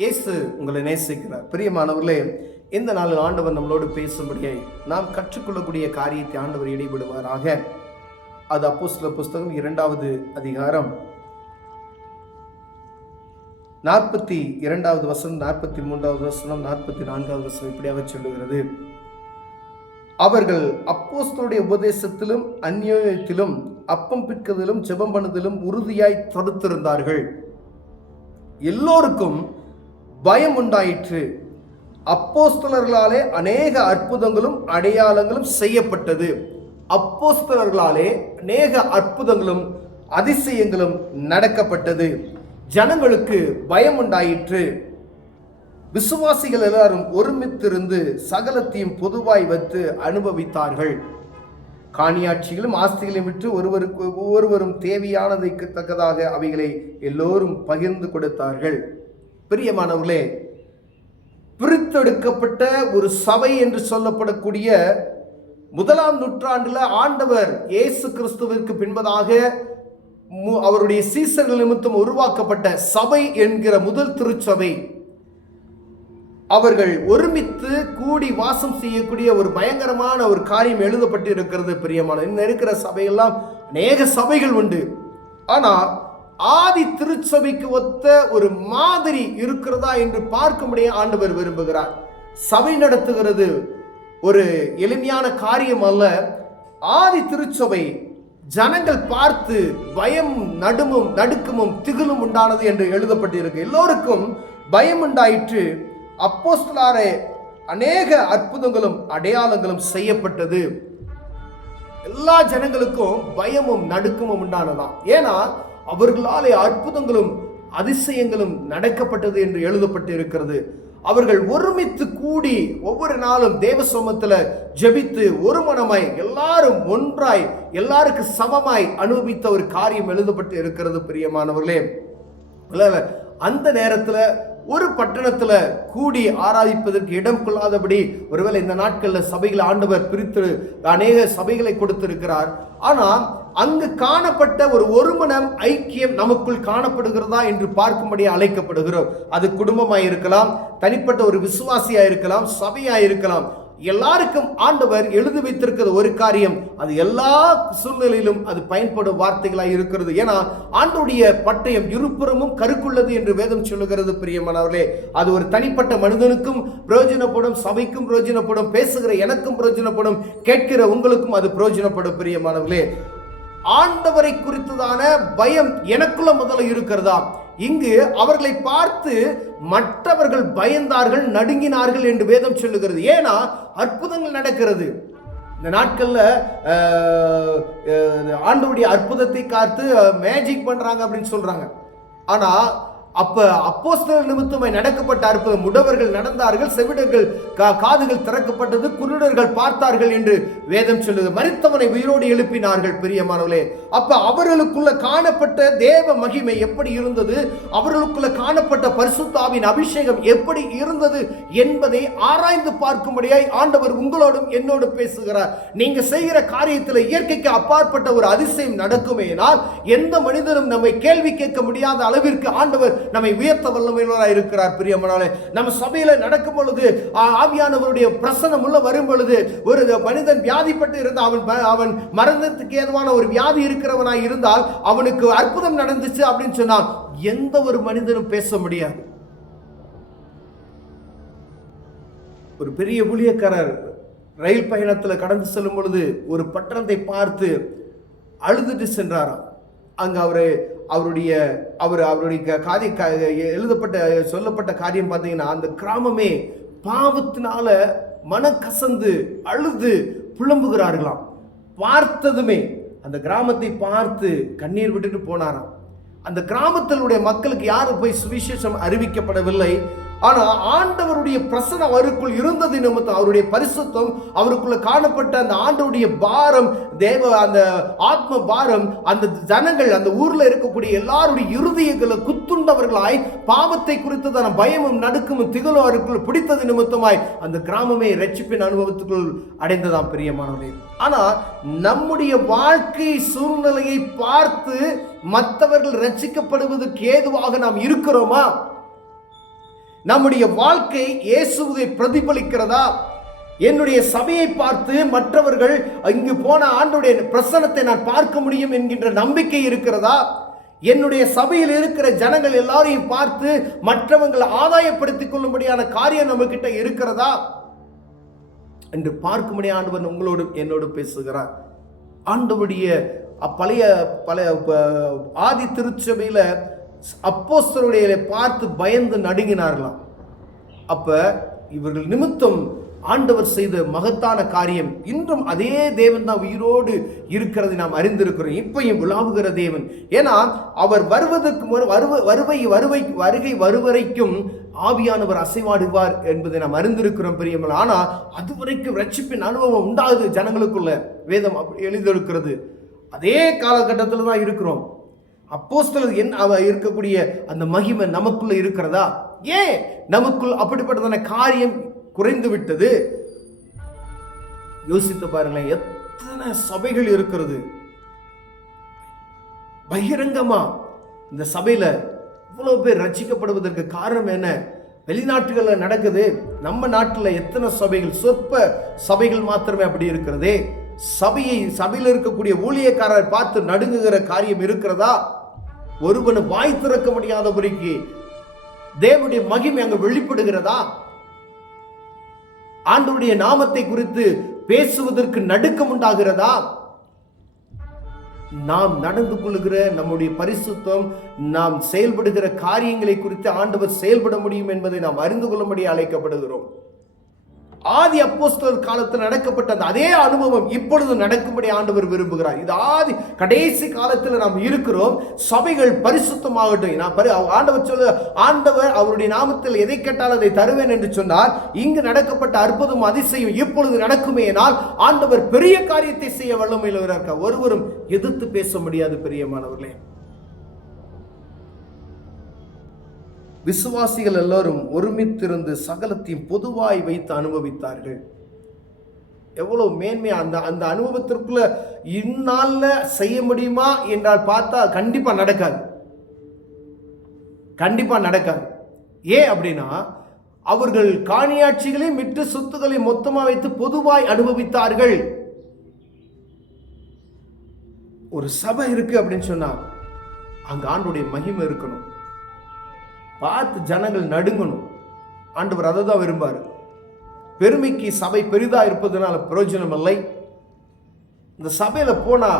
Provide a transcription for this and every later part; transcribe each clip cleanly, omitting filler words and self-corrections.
இயேசு உங்களை நேசிக்கிறார். பிரியமானவர்களே, இந்த நாளில் ஆண்டவர் நம்மளோடு பேசும்படியாய் நாம் கற்றுக்கொள்ளக்கூடிய காரியத்தை ஆண்டவர் இடைவிடுவாராக. அது அப்போஸ்தலர் புஸ்தகம் 2வது அதிகாரம் 42வது வசனம், 43வது வசனம், 44வது வசனம் இப்படியாக சொல்லுகிறது. அவர்கள் அப்போஸ்தலருடைய உபதேசத்திலும் அந்நியோன்யத்திலும் அப்பம் பிற்கதிலும் ஜெபம் பண்ணுதலும் உறுதியாய் தடுத்திருந்தார்கள். எல்லோருக்கும் பயம் உண்டாயிற்று. அப்போஸ்தலர்களாலே அநேக அற்புதங்களும் அடையாளங்களும் செய்யப்பட்டது. அப்போஸ்தலர்களாலே அநேக அற்புதங்களும் அதிசயங்களும் நடக்கப்பட்டது. ஜனங்களுக்கு பயம் உண்டாயிற்று. விசுவாசிகள் எல்லாரும் ஒருமித்திருந்து சகலத்தையும் பொதுவாய் வைத்து அனுபவித்தார்கள். காணியாட்சிகளும் ஆஸ்திகளையும் விற்று ஒவ்வொருவரும் தேவையானதை தக்கதாக அவைகளை எல்லோரும் பகிர்ந்து கொடுத்தார்கள். பிரியமானவர்களே, பிரித்தெடுக்கப்பட்ட ஒரு சபை என்று சொல்லப்படக்கூடிய 1ஆம் நூற்றாண்டில் ஆண்டவர் இயேசு கிறிஸ்துவிற்கு பின்பதாக அவருடைய சீசர்கள் நிமித்தம் உருவாக்கப்பட்ட சபை என்கிற முதல் திருச்சபை, அவர்கள் ஒருமித்து கூடி வாசம் செய்யக்கூடிய ஒரு பயங்கரமான ஒரு காரியம் எழுதப்பட்டு இருக்கிறது. பிரியமான, இன்னும் இருக்கிற சபையெல்லாம் அநேக சபைகள் உண்டு. ஆனால் ஆதி திருச்சபைக்கு ஒத்த ஒரு மாதிரி இருக்கிறதா என்று பார்க்கும்படியே ஆண்டவர் விரும்புகிறார். சபை நடத்துகிறது ஒரு எளிமையான காரியம் அல்ல. ஆதி திருச்சபை ஜனங்கள் பார்த்து பயம் நடுக்கமும் திகிலும் உண்டானது என்று எழுதப்பட்டிருக்கு. எல்லோருக்கும் பயம் உண்டாயிற்று. அப்போஸ்தலராலே அநேக அற்புதங்களும் அடையாளங்களும் செய்யப்பட்டது. எல்லா ஜனங்களுக்கும் பயமும் நடுக்கமும் உண்டானதாம். ஏன்னா அவர்களாலே அற்புதங்களும் அதிசயங்களும் நடக்கப்பட்டது என்று எழுதப்பட்டு இருக்கிறது. அவர்கள் ஒருமித்து கூடி ஒவ்வொரு நாளும் தேவ சமூகத்துல ஜெபித்து ஒரு மனமாய் எல்லாரும் ஒன்றாய் எல்லாருக்கு சமமாய் அனுபவித்த ஒரு காரியம் எழுதப்பட்டு இருக்கிறது. பிரியமானவர்களே, அந்த நேரத்துல ஒரு பட்டணத்துல கூடி ஆராதிப்பதற்கு இடம் கொள்ளாதபடி ஒருவேளை இந்த நாட்களில் சபைகளை ஆண்டவர் பிரித்து அநேக சபைகளை கொடுத்திருக்கிறார். ஆனா அங்கு காணப்பட்ட ஒரு ஒருமனம் ஐக்கியம் நமக்குள் காணப்படுகிறதா என்று பார்க்கும்படி அழைக்கப்படுகிறோம். அது குடும்பமாய் இருக்கலாம், தனிப்பட்ட ஒரு விசுவாசியா இருக்கலாம், சபையா இருக்கலாம். எல்லாருக்கும் ஆண்டவர் எழுதி வைத்திருக்கிறது ஒரு காரியம். அது எல்லா சூழ்நிலையிலும் அது பயன்படும் வார்த்தைகளாய் இருக்கிறது. ஏன்னா ஆண்டவருடைய பட்டயம் இருபுறமும் கருக்குள்ளது என்று வேதம் சொல்லுகிறது. பிரியமானவர்களே, அது ஒரு தனிப்பட்ட மனிதனுக்கும் பிரயோஜனப்படும், சபைக்கும் பிரயோஜனப்படும், பேசுகிற எனக்கும் பிரயோஜனப்படும், கேட்கிற உங்களுக்கும் அது பிரயோஜனப்படும். பிரியமானவர்களே, ஆண்டவரை குறித்ததான பயம் எனக்குள்ள முதல்ல இருக்கிறதா? இங்கு அவர்களை பார்த்து மற்றவர்கள் பயந்தார்கள், நடுங்கினார்கள் என்று வேதம் சொல்லுகிறது. ஏன்னா அற்புதங்கள் நடக்கிறது. இந்த நாட்கள்ல ஆண்டவருடைய அற்புதத்தை காத்து மேஜிக் பண்றாங்க அப்படின்னு சொல்றாங்க. ஆனா அப்ப அப்போஸ்தலர் நிமித்தமாய் நடக்கப்பட்ட அற்புதம், முடவர்கள் நடந்தார்கள், செவிடர்கள் காதுகள் திறக்கப்பட்டது, குருடர்கள் பார்த்தார்கள் என்று வேதம் சொல்லுது. மரித்தவனை உயிரோடு எழுப்பினார்கள். பிரியமானவர்களே, அப்ப அவர்களுக்குள்ள காணப்பட்ட தேவ மகிமை எப்படி இருந்தது, அவர்களுக்குள்ள காணப்பட்ட பரிசுத்தாவின் அபிஷேகம் எப்படி இருந்தது என்பதை ஆராய்ந்து பார்க்கும்படியாய் ஆண்டவர் உங்களோடும் என்னோடு பேசுகிறார். நீங்க செய்கிற காரியத்தில் இயற்கைக்கு அப்பாற்பட்ட ஒரு அதிசயம் நடக்குமேனால் எந்த மனிதனும் நம்மை கேள்வி கேட்க முடியாத அளவிற்கு ஆண்டவர் நம்மை உயர்த்த வல்லமையுள்ளவராய் இருக்கிறார். பிரியமானவர்களே, நம்ம சபையில நடக்கும் பொழுது ஆவியானவருடைய பிரசன்னம் உள்ள வரும் பொழுது ஒரு மனிதன் வியாதிப்பட்டு இருந்தால் அவன் மரணத்துக்கு ஏதுவான ஒரு வியாதி இருக்கிறவனாய் இருந்தால் அவனுக்கு அற்புதம் நடந்துச்சு அப்படின்னு சொன்னா எந்த ஒரு மனிதனும் பேச முடியாது. ஒரு பெரிய ஊழியக்காரர் ரயில் பயணத்தில் கடந்து செல்லும் பொழுது ஒரு பட்டணத்தை பார்த்து அழுதுட்டு சென்றாராம். அங்க அவருடைய சொல்லப்பட்ட காரியம் பார்த்தீங்கன்னா, அந்த கிராமமே பாவத்தினால மனக்கசந்து அழுது புலம்புகிறார்களாம். பார்த்ததுமே அந்த கிராமத்தை பார்த்து கண்ணீர் விட்டுட்டு போனாராம். அந்த கிராமத்தினுடைய மக்களுக்கு யாரும் போய் சுவிசேஷம் அறிவிக்கப்படவில்லை. ஆனா ஆண்டவருடைய பிரசன்னம் அவருக்குள் இருந்தது நிமித்தம், அவருடைய பரிசுத்தம் அவருக்குள்ள காணப்பட்ட அந்த ஆண்டவருடைய பாரம், அந்த ஆத்ம பாரம், அந்த ஜனங்கள் அந்த ஊர்ல இருக்கக்கூடிய எல்லாருடைய இருதயங்களை குத்துண்டவர்களாய் பாவத்தை குறித்ததான பயமும் நடுக்கமும் திகழும் அவருக்குள் பிடித்தது நிமித்தமாய் அந்த கிராமமே ரட்சிப்பின் அனுபவத்துக்குள் அடைந்ததாம். பிரியமானவர்களே, ஆனா நம்முடைய வாழ்க்கை சூழ்நிலையை பார்த்து மற்றவர்கள் ரட்சிக்கப்படுவதற்கு ஏதுவாக நாம் இருக்கிறோமா? நம்முடைய வாழ்க்கை இயேசுவை பிரதிபலிக்கிறதா? என்னுடைய சபையை பார்த்து மற்றவர்கள் இங்கு போன ஆண்டுடைய பிரசன்னத்தை நான் பார்க்க முடியும் என்கின்ற நம்பிக்கை இருக்கிறதா? என்னுடைய சபையில் இருக்கிற ஜனங்கள் எல்லாரையும் பார்த்து மற்றவங்களை ஆதாயப்படுத்திக் கொள்ளும்படியான காரியம் நம்ம கிட்ட இருக்கிறதா என்று பார்க்கும்படி ஆண்டவர் உங்களோடு என்னோடு பேசுகிறார். ஆண்டவருடைய பழைய ஆதி திருச்சபையில அப்போஸ்தலரை பார்த்து பயந்து நடுங்கினார்களாம். அப்ப இவர்கள் நிமித்தம் ஆண்டவர் செய்த மகத்தான காரியம் இன்றும் அதே தேவன் தான் உயிரோடு இருக்கிறதை நாம் அறிந்திருக்கிறோம். இப்பையும் உலாவுகிற தேவன். ஏன்னா அவர் வருகை வருவரைக்கும் ஆவியானவர் அசைவாடுவார் என்பதை நாம் அறிந்திருக்கிறோம் பெரியமல். ஆனா அதுவரைக்கும் ரட்சிப்பின் அனுபவம் உண்டாகுது ஜனங்களுக்குள்ள. வேதம் எழுதியிருக்கிறது. அதே காலகட்டத்தில் தான் இருக்கிறோம். அப்போஸ்தலர் இருக்கக்கூடிய அந்த மகிமை நமக்குள்ள இருக்கிறதா? ஏன் நமக்குள் அப்படிப்பட்டதான காரியம் குறைந்து விட்டது? யோசித்து பாருங்களேன். எத்தனை சபைகள் இருக்கிறது. பகிரங்கமா இந்த சபையில இவ்வளவு பேர் ரட்சிக்கப்படுவதற்கு காரணம் என்ன? வெளிநாட்டுகளில் நடக்குது. நம்ம நாட்டில் எத்தனை சபைகள்? சொற்ப சபைகள் மாத்திரமே அப்படி இருக்கிறதே. சபையில் இருக்கக்கூடிய ஊழியக்காரர் பார்த்து நடுங்குகிற காரியம் இருக்கிறதா? ஒருவனு வாய் திறக்க முடியாதபடிக்கு தேவனுடைய மகிமை அங்கு வெளிப்படுகிறதா? ஆண்டவருடைய நாமத்தை குறித்து பேசுவதற்கு நடுக்கம் உண்டாகிறதா? நாம் நடந்து கொள்ளுகிற நம்முடைய பரிசுத்தம், நாம் செயல்படுகிற காரியங்களை குறித்து ஆண்டவர் செயல்பட முடியும் என்பதை நாம் அறிந்து கொள்ளும்படி அழைக்கப்படுகிறோம். ஆதி அப்போஸ்தலர் காலத்தில் நடக்கப்பட்ட அதே அனுபவம் இப்பொழுது நடக்கும்படி ஆண்டவர் விரும்புகிறார். இது கடைசி காலத்தில் நாம் இருக்கிறோம். சபைகள் பரிசுத்தமாகட்டும். ஆண்டவர் அவருடைய நாமத்தில் எதை கேட்டால் அதை தருவேன் என்று சொன்னார். இங்கு நடக்கப்பட்ட அற்புதம் அதிசயம் இப்பொழுது நடக்குமேனால் ஆண்டவர் பெரிய காரியத்தை செய்ய வல்லமையில் இருக்கிறார். ஒருவரும் எதிர்த்து பேச முடியாது பிரியமானவர்களே. விசுவாசிகள் எல்லாரும் ஒருமித்திருந்து சகலத்தையும் பொதுவாய் வைத்து அனுபவித்தார்கள். எவ்வளவு மேன்மையா! அந்த அனுபவத்திற்குள்ள இந்நாள்ல செய்ய முடியுமா என்றால் பார்த்தா கண்டிப்பா நடக்காது. ஏன் அப்படின்னா அவர்கள் காணியாட்சிகளையும் விட்டு சொத்துக்களை மொத்தமா வைத்து பொதுவாய் அனுபவித்தார்கள். ஒரு சபை இருக்கு அப்படின்னு சொன்னா அங்க ஆண்டவருடைய மகிமை இருக்கணும். பார்த்து ஜனங்கள் நடுங்கணும். ஆண்டவர் அதை தான் விரும்பாரு. பெருமைக்கு சபை பெரிதா இருப்பதனால பிரயோஜனம் இல்லை. இந்த சபையில போனா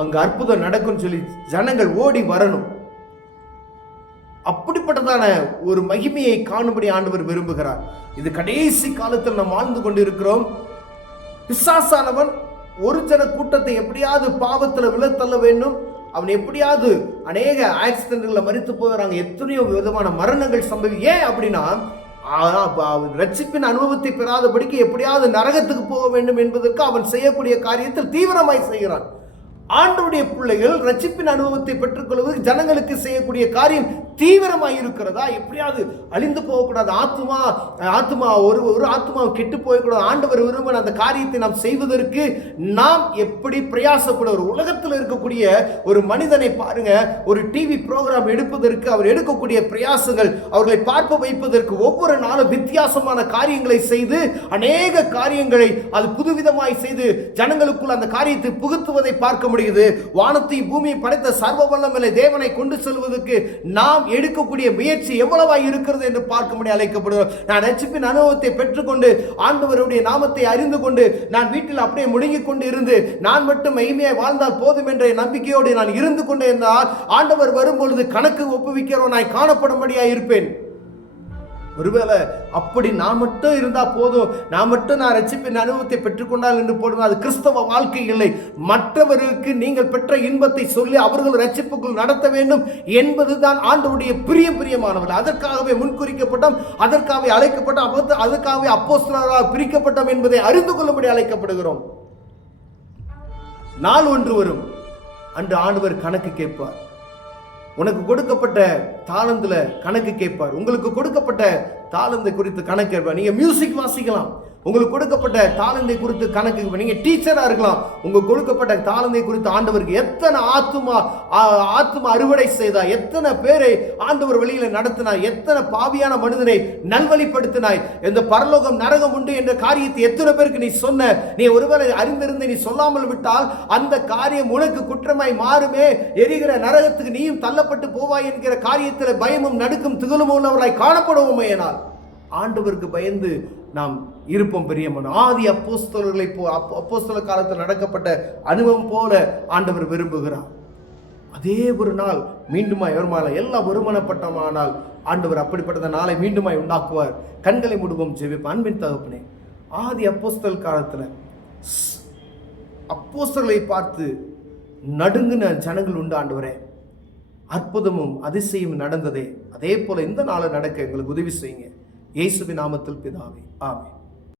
அங்க அற்புதம் நடக்கும் சொல்லி ஜனங்கள் ஓடி வரணும். அப்படிப்பட்டதான ஒரு மகிமையை காணும்படி ஆண்டவர் விரும்புகிறார். இது கடைசி காலத்தில் நாம் வாழ்ந்து கொண்டிருக்கிறோம். பிசாசானவன் ஒரு ஜன கூட்டத்தை எப்படியாவது பாவத்தில் விழத்தள்ள வேண்டும். அவன் எப்படியாவது அநேக ஆக்சிடென்ட்களை மறித்து போகிறாங்க. எத்தனையோ விதமான மரணங்கள் ஏன் அப்படின்னா ரட்சிப்பின் அனுபவத்தை பெறாதபடிக்கு எப்படியாவது நரகத்துக்கு போக வேண்டும் என்பதற்கு அவன் செய்யக்கூடிய காரியத்தில் தீவிரமாய் செய்கிறான். ஆண்டவருடைய பிள்ளைகள் ரட்சிப்பின் அனுபவத்தை பெற்றுக்கொள்வதற்கு ஜனங்களுக்கு செய்யக்கூடிய காரியம் தீவிரமாய் இருக்கிறதா? எப்படியாவது அழிந்து போகக்கூடாது. ஆத்மா ஒரு ஆத்மா கெட்டு போகக்கூடாது. ஆண்டவர் விரும்பின அந்த காரியத்தை நாம் செய்வதற்கு நாம் எப்படி பிரயாசப்படுவோம். உலகத்தில் இருக்கக்கூடிய ஒரு மனிதனை பாருங்க. ஒரு டிவி ப்ரோக்ராம் எடுப்பதற்கு அவர் எடுக்கக்கூடிய பிரயாசங்கள், அவர்களை பார்க்க வைப்பதற்கு ஒவ்வொரு நாளும் வித்தியாசமான காரியங்களை செய்து அநேக காரியங்களை அது புதுவிதமாய் செய்து ஜனங்களுக்குள் அந்த காரியத்தை புகுத்துவதை பார்க்க முடியும். வானத்தை பூமியை படைத்த சர்வ வல்லமையுள்ள தேவனை கொண்டு செல்வதற்கு நாம் எடுக்கக்கூடிய முயற்சி எவ்வளவாய் இருக்கிறது என்று பார்க்கும்படி அழைக்கப்படுகிறோம். நான் ரட்சிப்பின் அனுபவத்தை பெற்றுக்கொண்டு ஆண்டவருடைய நாமத்தை அறிந்து கொண்டு நான் வீட்டில் அப்படியே முடங்கிக் கொண்டு இருந்து நான் மட்டும் மகிமையாய் வாழ்ந்தால் போதும் என்ற நம்பிக்கையோடு நான் இருந்து கொண்டு இருந்தால் ஆண்டவர் வரும்பொழுது கணக்கு ஒப்புவிக்கிறவனாய் காணப்படும்படியாய் இருப்பேன். ஒருவேளை அப்படி நான் மட்டும் இருந்தா போதும், நான் ரட்சிப்பின் அனுபவத்தை பெற்றுக்கொண்டால் என்று போடுவோம். அது கிறிஸ்தவ வாழ்க்கை இல்லை. மற்றவர்களுக்கு நீங்கள் பெற்ற இன்பத்தை சொல்லி அவர்கள் ரட்சிப்புக்குள் நடத்த வேண்டும் என்பதுதான் ஆண்டவருடைய பிரியமானவர்கள். அதற்காகவே முன்குறிக்கப்பட்டோம், அதற்காகவே அழைக்கப்பட்டோம், அதற்காகவே அப்போஸ்தலராக பிரிக்கப்பட்டோம் என்பதை அறிந்து கொள்ளும்படி அழைக்கப்படுகிறோம். நாள் ஒன்று வரும், அன்று ஆண்டவர் கணக்கு கேட்பார். உனக்கு கொடுக்கப்பட்ட தாளந்துல கணக்கு கேட்பார். உங்களுக்கு கொடுக்கப்பட்ட தாளந்து குறித்து கணக்கு கேட்பார். நீங்க மியூசிக் வாசிக்கலாம், உங்களுக்கு கொடுக்கப்பட்ட தாளந்தை குறித்து கணக்கு, நீங்க டீச்சரா இருக்கலாம், உங்களுக்கு கொடுக்கப்பட்ட தாளந்தை குறித்து ஆண்டவருக்கு எத்தனை ஆத்துமா அறுவடை செய்தாய், எத்தனை பேரை ஆண்டவர் வழியில நடத்தினாய், எத்தனை பாவியான மனிதனை நல்வழிப்படுத்தினாய், இந்த பரலோகம் நரகம் உண்டு என்ற காரியத்தை எத்தனை பேருக்கு நீ சொன்ன. நீ ஒருவரை அறிந்திருந்து நீ சொல்லாமல் விட்டால் அந்த காரியம் உனக்கு குற்றமாய் மாறுமே, எரிகிற நரகத்துக்கு நீயும் தள்ளப்பட்டு போவாய் என்கிற காரியத்தில் பயமும் நடுக்கும் திகழும் உள்ளவராய் காணப்படுவோமே. ஆனால் ஆண்டவருக்கு பயந்து நாம் இருப்போம். பெரியமான ஆதி அப்போஸ்தலர்களை அப்போஸ்தல காலத்தில் நடக்கப்பட்ட அனுபவம் போல ஆண்டவர் விரும்புகிறார். அதே ஒரு நாள் மீண்டுமாய் வருமானால், எல்லாம் ஒருமனப்பட்டமானால் ஆண்டவர் அப்படிப்பட்ட நாளை மீண்டுமாய் உண்டாக்குவார். கண்களை மூடுவோம், ஜெபிப்போம். அன்பின் தகப்பனே, ஆதி அப்போஸ்தல் காலத்தில் அப்போஸ்தலர்களை பார்த்து நடுங்கின ஜனங்கள் உண்டு ஆண்டவரே. அற்புதமும் அதிசயம் நடந்ததே, அதே போல இந்த நாளை நடக்க எங்களுக்கு உதவி செய்யுங்க. இயேசுவின் நாமத்தில் பிதாவே, ஆமென்.